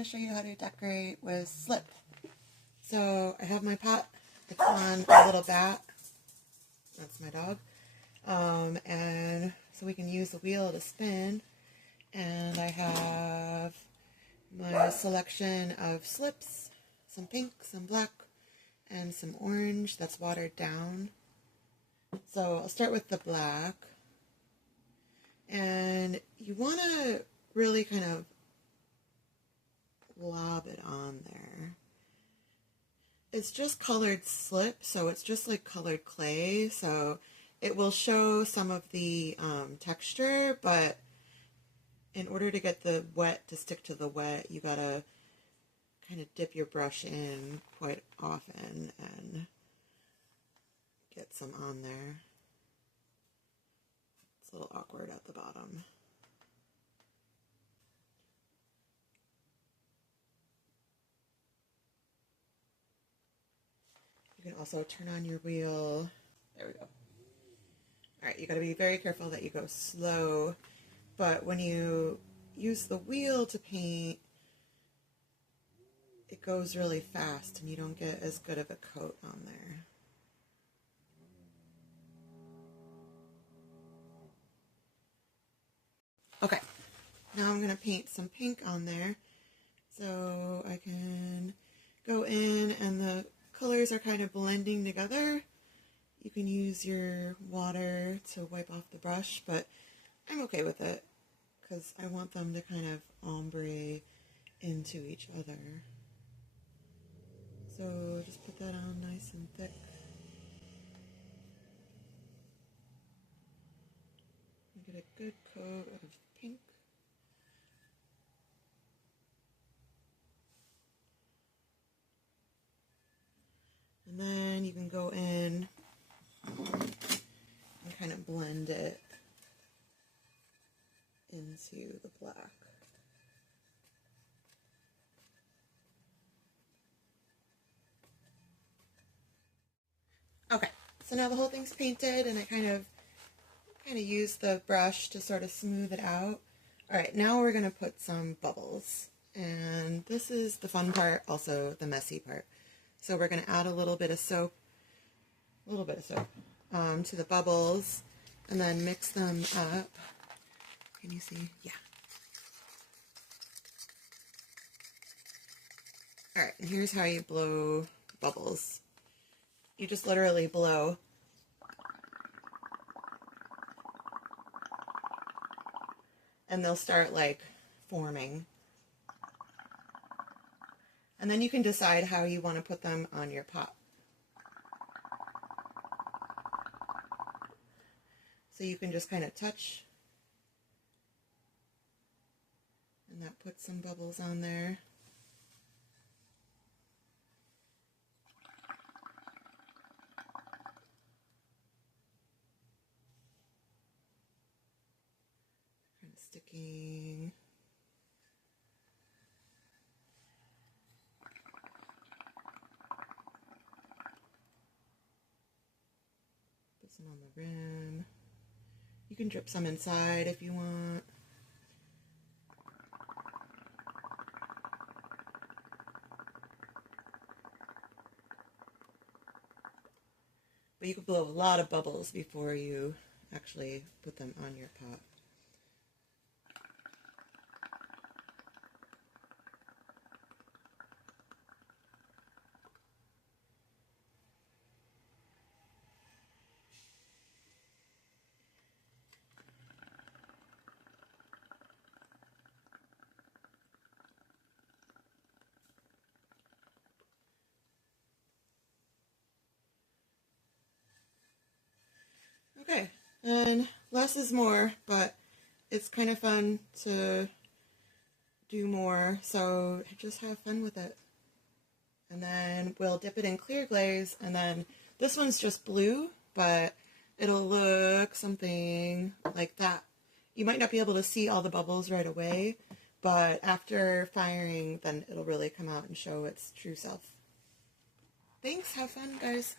going to show you how to decorate with slip. So I have my pot. It's on a little bat. That's my dog. And so we can use the wheel to spin. And I have my selection of slips, some pink, some black, and some orange that's watered down. So I'll start with the black. And you want to really kind of lob it on there. It's just colored slip, so it's just like colored clay, so it will show some of the texture, but in order to get the wet to stick to the wet, you gotta kind of dip your brush in quite often and get some on there. It's a little awkward at the bottom. You can also turn on your wheel. There we go. Alright, you gotta be very careful that you go slow, but when you use the wheel to paint, it goes really fast and you don't get as good of a coat on there. Okay, now I'm gonna paint some pink on there. So I can go in and the colors are kind of blending together. You can use your water to wipe off the brush, but I'm okay with it because I want them to kind of ombre into each other. So just put that on nice and thick. Get a good coat of pink. And then you can go in and kind of blend it into the black. Okay, so now the whole thing's painted and I kind of use the brush to sort of smooth it out. Alright, now we're going to put some bubbles. And this is the fun part, also the messy part. So we're going to add a little bit of soap to the bubbles and then mix them up. Can you see? Yeah. Alright, and here's how you blow bubbles. You just literally blow. And they'll start like forming. And then you can decide how you want to put them on your pot. So you can just kind of touch. And that puts some bubbles on there. Kind of sticking. Put some on the rim. You can drip some inside if you want. But you can blow a lot of bubbles before you actually put them on your pot. Okay, and less is more, but it's kind of fun to do more, so just have fun with it. And then we'll dip it in clear glaze, and then this one's just blue, but it'll look something like that. You might not be able to see all the bubbles right away, but after firing, then it'll really come out and show its true self. Thanks, have fun, guys.